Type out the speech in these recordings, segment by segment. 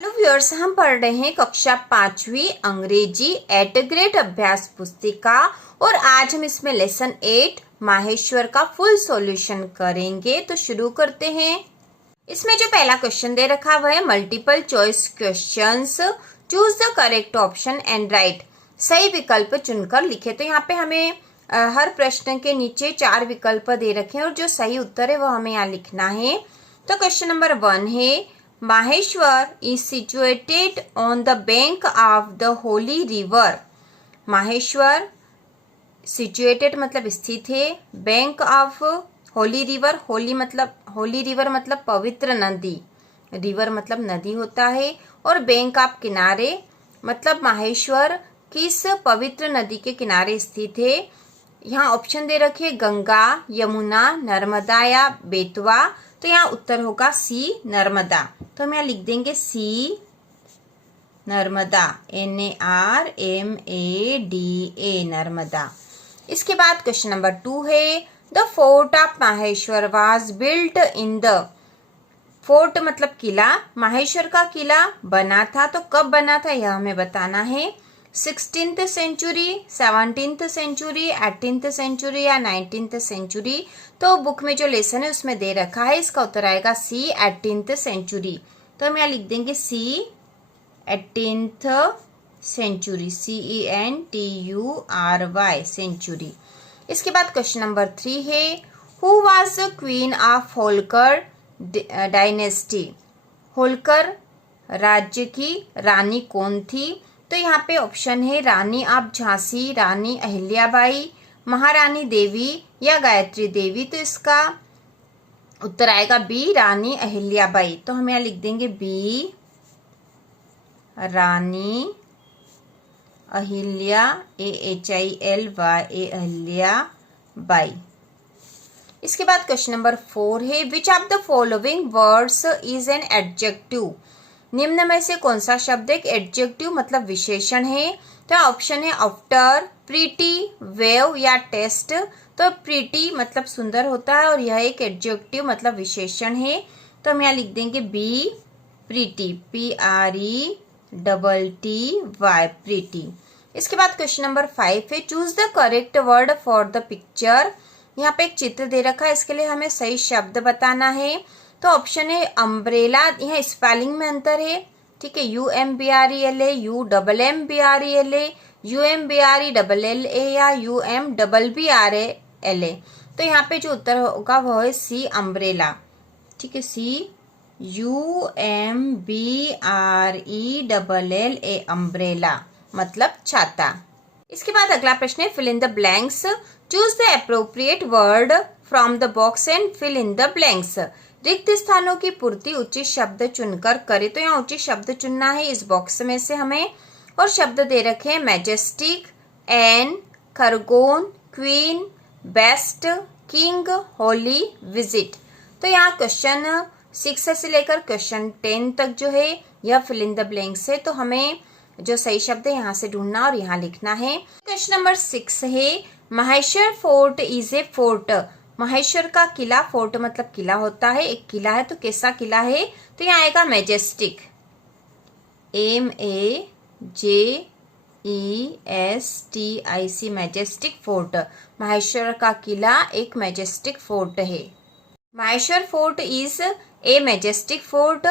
Hello viewers, हम पढ़ रहे हैं कक्षा 5वीं अंग्रेजी एट ग्रेड अभ्यास पुस्तिका और आज हम इसमें लेसन 8 माहेश्वर का फुल सॉल्यूशन करेंगे। तो शुरू करते हैं। इसमें जो पहला क्वेश्चन दे रखा हुआ है multiple choice questions, choose the correct option and right. सही विकल्प चुनकर लिखे। तो यहाँ पे हमें हर प्रश्न के नीचे 4 विकल्प दे रखे हैं और जो सही उत्तर है वो हमें यहाँ लिखना है। तो क्वेश्चन नंबर 1 है, Maheshwar is situated on the bank of the holy river। Maheshwar situated मतलब स्थित है, bank of Holi river, Holi river मतलब पवित्र नदी, रिवर मतलब नदी होता है, और बैंक ऑफ किनारे मतलब माहेश्वर किस पवित्र नदी के किनारे स्थित है। यहाँ ऑप्शन दे रखे गंगा, यमुना, नर्मदा या बेतवा। तो यहाँ उत्तर होगा सी नर्मदा। तो हम यहाँ लिख देंगे सी नर्मदा, NARMADA नर्मदा। इसके बाद क्वेश्चन नंबर 2 है, the fort of Maheshwar was built in the. Fort मतलब किला, माहेश्वर का किला बना था तो कब बना था यह हमें बताना है। 16th century, 17th century, 18th century या 19th सेंचुरी। तो बुक में जो लेसन है उसमें दे रखा है, इसका उत्तर आएगा सी 18th सेंचुरी। तो हम यहाँ लिख देंगे सी 18th सेंचुरी, CENTURY सेंचुरी। इसके बाद क्वेश्चन नंबर 3 है, who was the queen of Holkar dynasty. Holkar राज्य की रानी कौन थी। तो यहाँ पे ऑप्शन है रानी ऑफ झांसी, रानी अहिल्याबाई, महारानी देवी या गायत्री देवी। तो इसका उत्तर आएगा बी रानी अहिल्याबाई। तो हम यहाँ लिख देंगे बी रानी अहिल्या, AHILYA अहिल्याबाई। इसके बाद क्वेश्चन नंबर 4 है, which of the following words is an adjective. निम्न में से कौन सा शब्द एक एडजेक्टिव मतलब विशेषण है। तो ऑप्शन है आफ्टर, प्रीटी, वेव या टेस्ट। तो प्रीटी मतलब सुंदर होता है और यह एक एडजेक्टिव मतलब विशेषण है। तो हम यहाँ लिख देंगे बी प्रीटी, PRETTY प्रीटी। इसके बाद क्वेश्चन नंबर 5 है, choose the correct word for the picture. यहाँ पे एक चित्र दे रखा है, इसके लिए हमें सही शब्द बताना है। तो ऑप्शन है अम्ब्रेला, यहाँ स्पेलिंग में अंतर है, ठीक है, UMBRELA, UMMBRELA, UMBRELLA या UMBBRELA। तो यहाँ पे जो उत्तर होगा वो है सी अम्ब्रेला, ठीक है, CUMBRELLA अम्ब्रेला मतलब छाता। इसके बाद अगला प्रश्न है, fill in the blanks, choose the appropriate word from the box and fill in the blanks. रिक्त स्थानों की पूर्ति उचित शब्द चुनकर करे। तो यहाँ उचित शब्द चुनना है इस बॉक्स में से हमें, और शब्द दे रखे हैं majestic, an, Khargone, queen, best, king, holy, visit. तो यहाँ क्वेश्चन 6 से लेकर क्वेश्चन 10 तक जो है यह फिल इन द ब्लैंक्स है। तो हमें जो सही शब्द है यहाँ से ढूंढना और यहाँ लिखना है। क्वेश्चन नंबर 6 है, Maheshwar fort is a fort. Maheshwar का किला, फोर्ट मतलब किला होता है, एक किला है, तो कैसा किला है। तो यहाँ आएगा majestic, MAJESTIC majestic fort. Maheshwar का किला एक मैजेस्टिक फोर्ट है। Maheshwar fort is a majestic fort.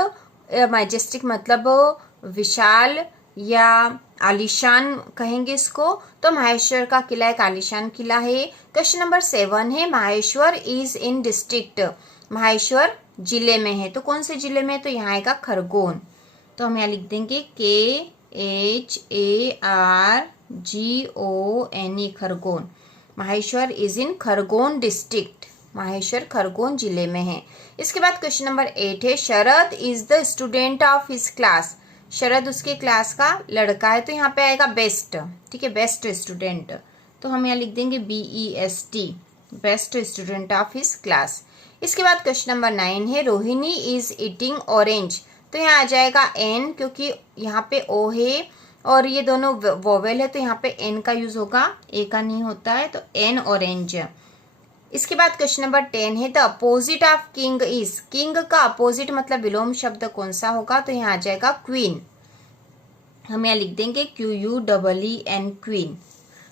Majestic मतलब विशाल या आलीशान कहेंगे इसको। तो माहेश्वर का किला एक आलीशान किला है। क्वेश्चन नंबर 7 है, Maheshwar is in district. Maheshwar जिले में है, तो कौन से जिले में। तो यहाँ आएगा खरगोन। तो हम यहाँ लिख देंगे KHARGONE Khargone. Maheshwar is in Khargone district, Maheshwar Khargone जिले में है। इसके बाद क्वेश्चन नंबर 8 है, Sharad is the student of his class. Sharad उसके क्लास का लड़का है, तो यहाँ पे आएगा बेस्ट, ठीक है, बेस्ट स्टूडेंट। तो हम यहाँ लिख देंगे BEST, best student of his class. इसके बाद क्वेश्चन नंबर 9 है, रोहिणी इज ईटिंग ऑरेंज। तो यहाँ आ जाएगा N, क्योंकि यहाँ पे O है और ये दोनों वोवेल है, तो यहाँ पे N का यूज होगा, A का नहीं होता है। तो N ऑरेंज। इसके बाद क्वेश्चन नंबर 10 है the opposite of king is. King का अपोजिट मतलब विलोम शब्द कौन सा होगा, तो यहाँ आ जाएगा क्वीन। हम यहाँ लिख देंगे QUEEN क्वीन।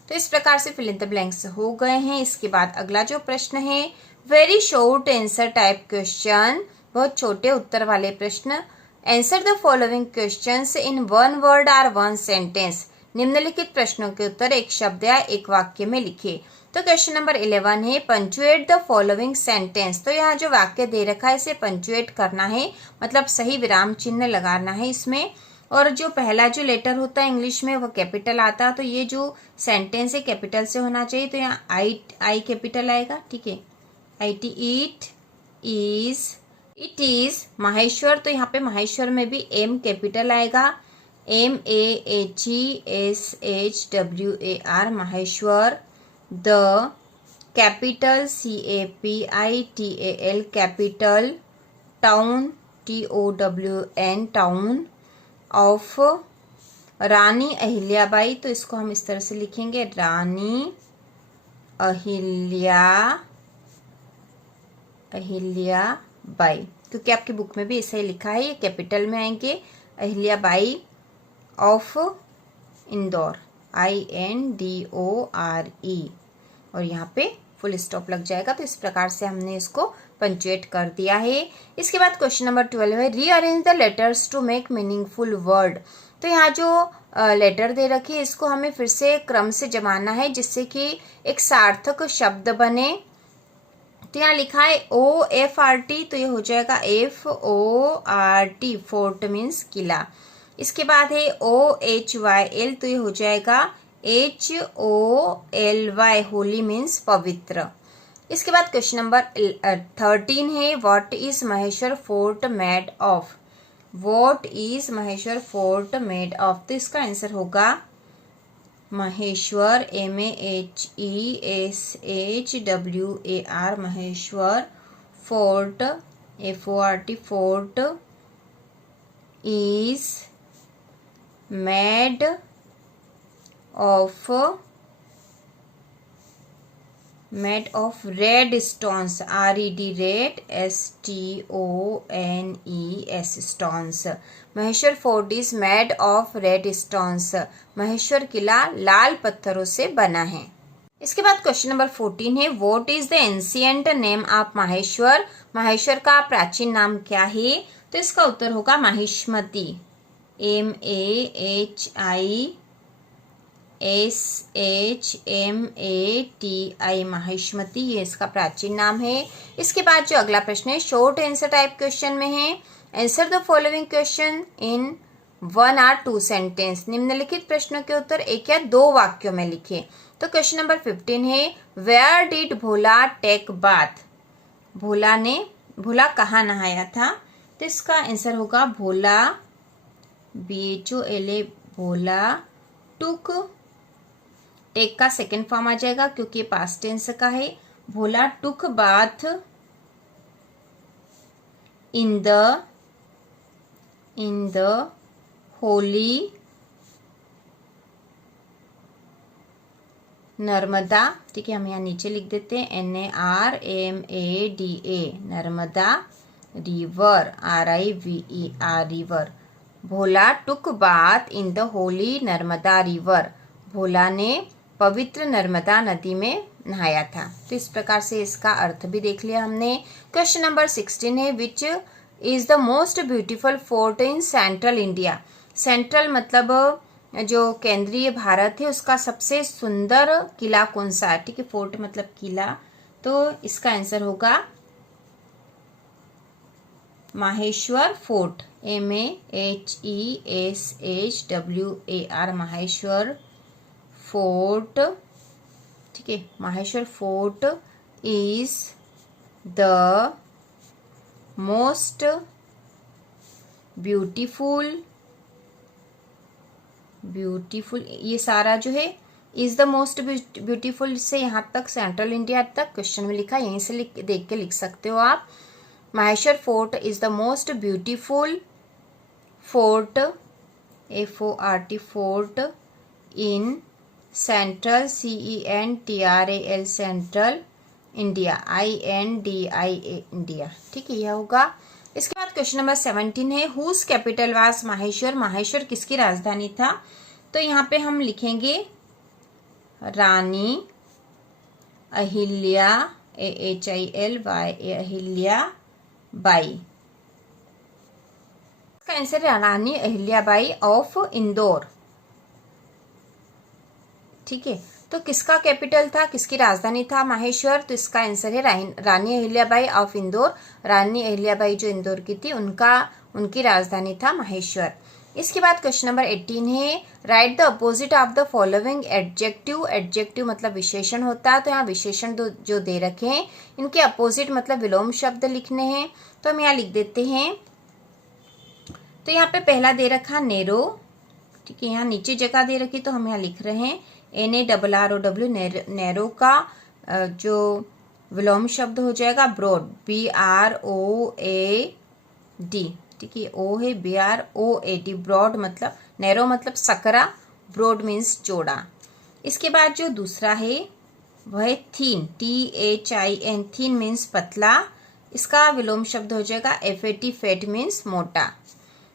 तो इस प्रकार से फिल इन द ब्लैंक्स हो गए हैं। इसके बाद अगला जो प्रश्न है very short answer type question, बहुत छोटे उत्तर वाले प्रश्न। Answer the following questions in one word और वन सेंटेंस। निम्नलिखित प्रश्नों के उत्तर एक शब्द या एक वाक्य में लिखे। तो क्वेश्चन नंबर 11 है पंचुएट द फॉलोइंग सेंटेंस। तो यहाँ जो वाक्य दे रखा है इसे पंचुएट करना है, मतलब सही विराम चिन्ह लगाना है इसमें। और जो पहला जो लेटर होता है इंग्लिश में वो कैपिटल आता है, तो ये जो सेंटेंस है कैपिटल से होना चाहिए। तो यहाँ आई कैपिटल आएगा, ठीक है। IT इट इज माहेश्वर, तो यहाँ पे माहेश्वर में भी M कैपिटल आएगा। MAHESHWAR Maheshwar. The capital CAPITAL capital. Town TOWN town. Of Rani Ahilyabai, तो इसको हम इस तरह से लिखेंगे रानी अहिल्याबाई, क्योंकि आपकी बुक में भी ऐसा ही लिखा है, ये कैपिटल में आएंगे। अहिल्याबाई ऑफ इंदौर INDORE, और यहाँ पे फुल स्टॉप लग जाएगा। तो इस प्रकार से हमने इसको पंचुएट कर दिया है। इसके बाद क्वेश्चन नंबर 12 है rearrange the letters to make meaningful word. तो यहाँ जो लेटर दे रखी है इसको हमें फिर से क्रम से जमाना है जिससे कि एक सार्थक शब्द बने। तो यहाँ लिखा है OFRT, तो ये हो जाएगा FORT, फोर्ट मीन्स किला। इसके बाद है OHYL, तो ये हो जाएगा HOLY, होली मीन्स पवित्र। इसके बाद क्वेश्चन नंबर 13 है what is Maheshwar fort made of. What is Maheshwar fort made of, तो इसका आंसर होगा Maheshwar MAHESHWAR Maheshwar fort FORT fort is made of red stones RED red STONES stones। Maheshwar fort is made of red stones, Maheshwar किला लाल पत्थरों से बना है। इसके बाद क्वेश्चन नंबर 14 है what is the ancient name of Maheshwar. Maheshwar का प्राचीन नाम क्या है, तो इसका उत्तर होगा माहिष्मती MAHISHMATI माहिष्मती, ये इसका प्राचीन नाम है। इसके बाद जो अगला प्रश्न है शॉर्ट आंसर टाइप क्वेश्चन में है answer the following question in 1 or 2 sentence. निम्नलिखित प्रश्नों के उत्तर एक या दो वाक्यों में लिखे। तो क्वेश्चन नंबर 15 है where did Bhola take bath. Bhola कहाँ नहाया था, तो इसका आंसर होगा Bhola BHOLA Bhola took. Take का सेकेंड फॉर्म आ जाएगा क्योंकि पास्ट टेंस का है। Bhola took bath in the holy Narmada, ठीक है, हम यहाँ नीचे लिख देते हैं NARMADA Narmada river RIVER river. Bhola took bath in the holy Narmada river, Bhola ने पवित्र नर्मदा नदी में नहाया था। तो इस प्रकार से इसका अर्थ भी देख लिया हमने। क्वेश्चन नंबर 16 है which is the most beautiful fort in central India. Central मतलब जो केंद्रीय भारत है उसका सबसे सुंदर किला कौन सा है, ठीक है, फोर्ट मतलब किला। तो इसका आंसर होगा Maheshwar fort MAHESHWAR Maheshwar fort, ठीक है। Maheshwar fort is the most beautiful, ये सारा जो है इज द मोस्ट ब्यूटीफुल से यहाँ तक सेंट्रल इंडिया तक क्वेश्चन में लिखा, यहीं से देख के लिख सकते हो आप। Maheshwar fort is the most beautiful fort FORT fort in central CENTRAL central India, INDIA India, ठीक है, यह होगा। इसके बाद क्वेश्चन नंबर 17 है whose capital was Maheshwar, Maheshwar किसकी राजधानी था? तो यहाँ पे हम लिखेंगे रानी अहिल्या, AHILY, अहिल्या बाई। इसका आंसर है रानी अहिल्याबाई ऑफ इंदौर, ठीक है। तो किसका कैपिटल था, किसकी राजधानी था माहेश्वर? तो इसका आंसर है रानी अहिल्याबाई ऑफ इंदौर। रानी अहिल्याबाई जो इंदौर की थी उनकी राजधानी था माहेश्वर। इसके बाद क्वेश्चन नंबर 18 है right the opposite of the following adjective. Adjective मतलब विशेषण होता है, तो यहाँ विशेषण जो दे रखे हैं इनके अपोजिट मतलब विलोम शब्द लिखने हैं। तो हम यहाँ लिख देते हैं। तो यहाँ पे पहला दे रखा नेरो, ठीक है, यहाँ नीचे जगह दे रखी तो हम यहाँ लिख रहे हैं NARROW, नैरो का जो विलोम शब्द हो जाएगा ब्रॉड, BROAD, ठीक है, ओ है BROAD, ब्रॉड मतलब नैरो मतलब सकरा, ब्रॉड मीन्स चौड़ा। इसके बाद जो दूसरा है वह है थीन, THIN, थीन मीन्स पतला, इसका विलोम शब्द हो जाएगा FAT, फैट मीन्स मोटा।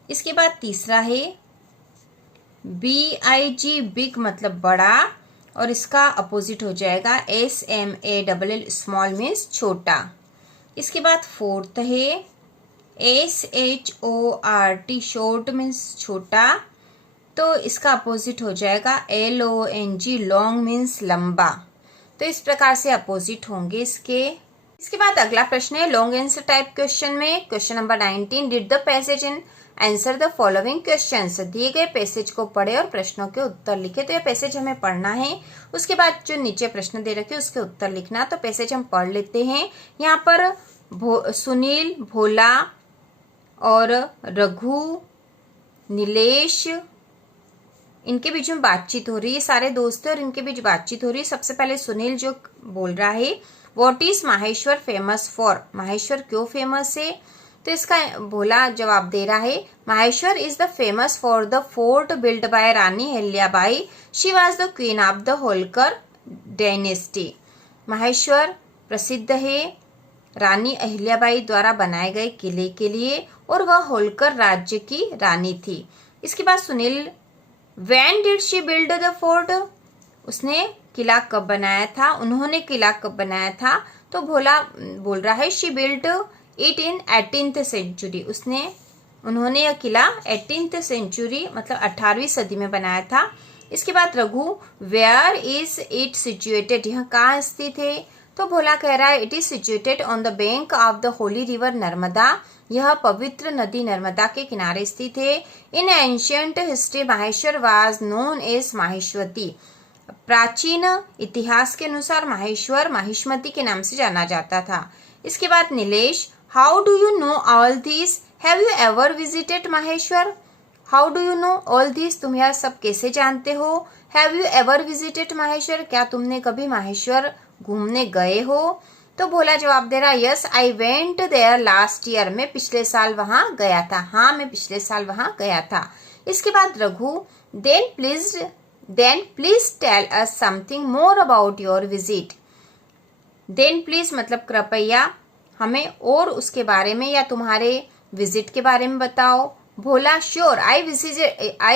इसके बाद तीसरा है BIG, बिग मतलब बड़ा, और इसका अपोजिट हो जाएगा SMALL, स्मॉल मीन्स छोटा। इसके बाद फोर्थ है SHORT, शॉर्ट मीन्स छोटा, तो इसका अपोजिट हो जाएगा LONG, लॉन्ग मीन्स लंबा। तो इस प्रकार से अपोजिट होंगे इसके। इसके बाद अगला प्रश्न है लॉन्ग आंसर टाइप क्वेश्चन में, question number 19 did the passage in answer the following questions. दिए गए पैसेज को पढ़े और प्रश्नों के उत्तर लिखे। तो यह पैसेज हमें पढ़ना है, उसके बाद जो नीचे प्रश्न दे रखे उसके उत्तर लिखना। तो पैसेज हम पढ़ लेते हैं। यहाँ पर सुनील, भोला और रघु, नीलेश, इनके बीच में बातचीत हो रही है, सारे दोस्त हैं और इनके बीच बातचीत हो रही है। सबसे पहले सुनील जो बोल रहा है what is Maheshwar famous for, Maheshwar क्यों फेमस है? तो इसका भोला जवाब दे रहा है Maheshwar is the famous for the fort build by Rani Ahilyabai, she was the queen of the Holkar dynasty. Maheshwar प्रसिद्ध है रानी अहिल्याबाई द्वारा बनाए गए किले के लिए और वह होलकर राज्य की रानी थी। इसके बाद Sunil when did she build the fort, उसने किला कब बनाया था, उन्होंने किला कब बनाया था? तो भोला बोल रहा है she build it in 18th century, उन्होंने यह किला 18th सेंचुरी मतलब 18वीं सदी में बनाया था। इसके बाद Raghu where is it situated, यह कहाँ स्थित है? तो भोला कह रहा है it is situated on the bank of the holy river Narmada, यह पवित्र नदी नर्मदा के किनारे स्थित है। In ancient history Maheshwar was known as Maheshwati, प्राचीन इतिहास के अनुसार माहेश्वर माहिष्मती के नाम से जाना जाता था। इसके बाद Nilesh how do you know all this, have you ever visited Maheshwar? How do you know all this, तुम यह सब कैसे जानते हो? Have you ever visited Maheshwar, क्या तुमने कभी माहेश्वर घूमने गए हो? तो भोला जवाब दे रहा yes I went there last year, मैं पिछले साल वहां गया था, हाँ मैं पिछले साल वहां गया था। इसके बाद Raghu then please tell us something more about your visit. Then please मतलब कृपया हमें और उसके बारे में या तुम्हारे विजिट के बारे में बताओ। Bhola sure I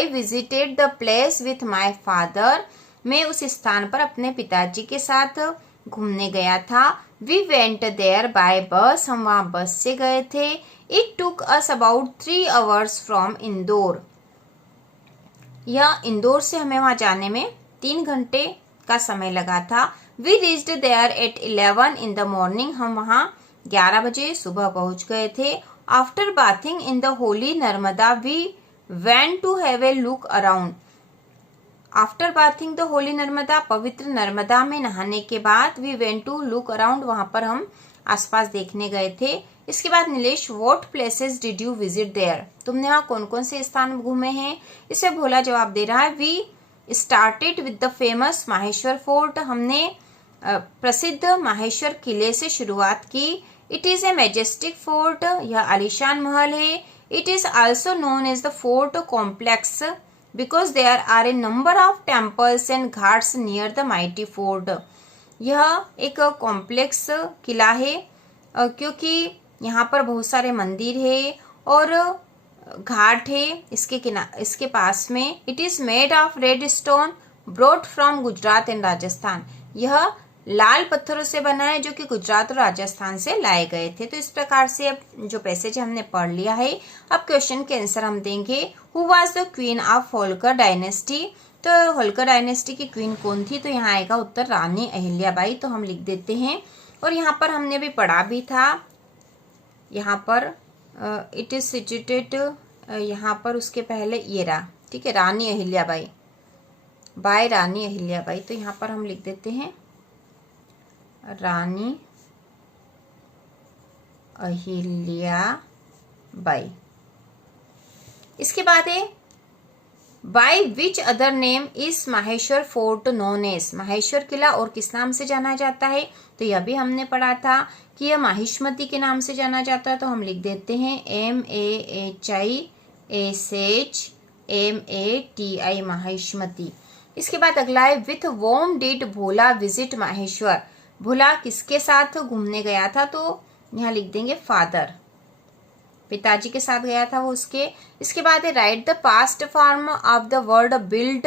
visited the place with my father, मैं उस स्थान पर अपने पिताजी के साथ घूमने गया था। वी वेंट देयर बाय बस, हम वहां बस से गए थे। It took us about 3 hours from Indore, यह इंदौर से हमें वहां जाने में 3 घंटे का समय लगा था। We reached there at 11 in the morning, हम वहां 11 बजे सुबह पहुंच गए थे। After bathing in the holy Narmada we went to have a look around, after bathing the holy Narmada, पवित्र नर्मदा में नहाने के बाद we went to look around, वहां पर हम आसपास देखने गए थे। इसके बाद Nilesh what places did you visit there, तुमने वहां कौन कौन से स्थान घूमे हैं? इसे भोला जवाब दे रहा है we started with the famous Maheshwar fort, हमने प्रसिद्ध माहेश्वर किले से शुरुआत की। It is a majestic fort, यह आलीशान महल है। It is also known as the fort complex because there are a number of temples and ghats near the mighty fort, यह एक कॉम्प्लेक्स किला है क्योंकि यहाँ पर बहुत सारे मंदिर है और घाट है इसके पास में। It is made of red stone brought from Gujarat and Rajasthan. यह लाल पत्थरों से बना है जो कि गुजरात और राजस्थान से लाए गए थे। तो इस प्रकार से अब जो पैसेज हमने पढ़ लिया है, अब क्वेश्चन के आंसर हम देंगे। Who was the queen of Holkar dynasty? तो होलकर डायनेस्टी की क्वीन कौन थी? तो यहाँ आएगा उत्तर रानी अहिल्याबाई। तो हम लिख देते हैं। और यहाँ पर हमने भी पढ़ा भी था, यहाँ पर इट इज सिचुएटेड, यहाँ पर उसके पहले ये रहा, ठीक है, रानी अहिल्याबाई, बाय रानी अहिल्याबाई। तो यहाँ पर हम लिख देते हैं रानी अहिल्याबाई। इसके बाद है by which other name is Maheshwar fort known as? Maheshwar किला और किस नाम से जाना जाता है? तो यह भी हमने पढ़ा था कि यह माहिष्मती के नाम से जाना जाता है। तो हम लिख देते हैं MAHISHMATI, माहिष्मती। इसके बाद अगला है with whom did Bhola visit Maheshwar? Bhola किसके साथ घूमने गया था? तो यहाँ लिख देंगे फादर, पिताजी के साथ गया था वो उसके। इसके बाद है right the past form of the word build.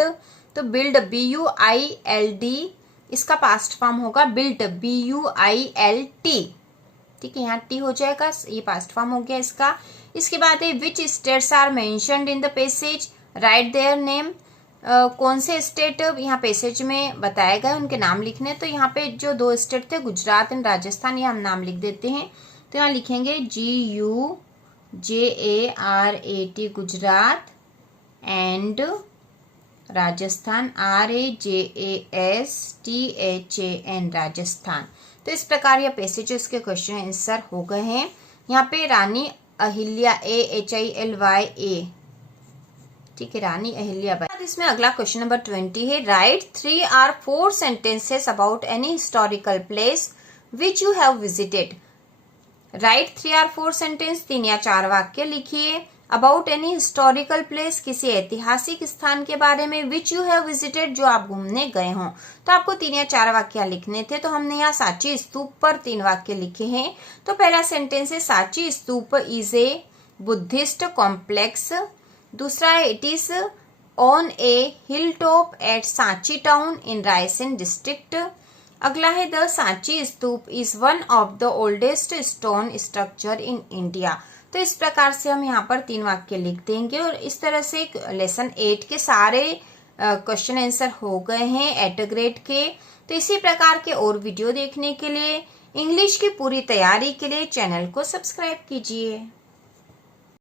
तो बिल्ड BUILD, इसका पास्ट फॉर्म होगा बिल्ट BUILT, ठीक है, यहाँ टी हो जाएगा, ये पास्ट फॉर्म हो गया इसका। इसके बाद है which states are mentioned in the passage, write their name. कौन से स्टेट यहाँ पैसेज में बताए गए उनके नाम लिखने। तो यहाँ पे जो दो स्टेट थे गुजरात एंड राजस्थान, ये हम नाम लिख देते हैं। तो यहाँ लिखेंगे GUJARAT Gujarat and Rajasthan RAJASTHAN Rajasthan. तो इस प्रकार यह पैसेज इसके क्वेश्चन आंसर हो गए हैं। यहाँ पे रानी अहिल्या AHILYA, ठीक है, रानी अहिल्याबाई। इसमें अगला क्वेश्चन नंबर 20 है right 3 or 4 sentences about any historical place which you have visited. Right 3 or 4 sentence, 3 या 4 वाक्य लिखिए अबाउट एनी हिस्टोरिकल प्लेस, किसी ऐतिहासिक स्थान के बारे में, विच यू हैव विजिटेड, जो आप घूमने गए हों। तो आपको 3 या 4 वाक्य लिखने थे। तो हमने यहाँ सांची स्तूप पर 3 वाक्य लिखे हैं। तो पहला सेंटेंस है Sanchi stupa is a Buddhist complex. दूसरा है it is on a hill top at Sanchi town in Raisen district. अगला है the Sanchi stupa is one of the oldest stone structure in India. तो इस प्रकार से हम यहाँ पर 3 वाक्य लिख देंगे और इस तरह से लेसन 8 के सारे क्वेश्चन आंसर हो गए हैं एट ग्रेड के। तो इसी प्रकार के और वीडियो देखने के लिए, इंग्लिश की पूरी तैयारी के लिए चैनल को सब्सक्राइब कीजिए।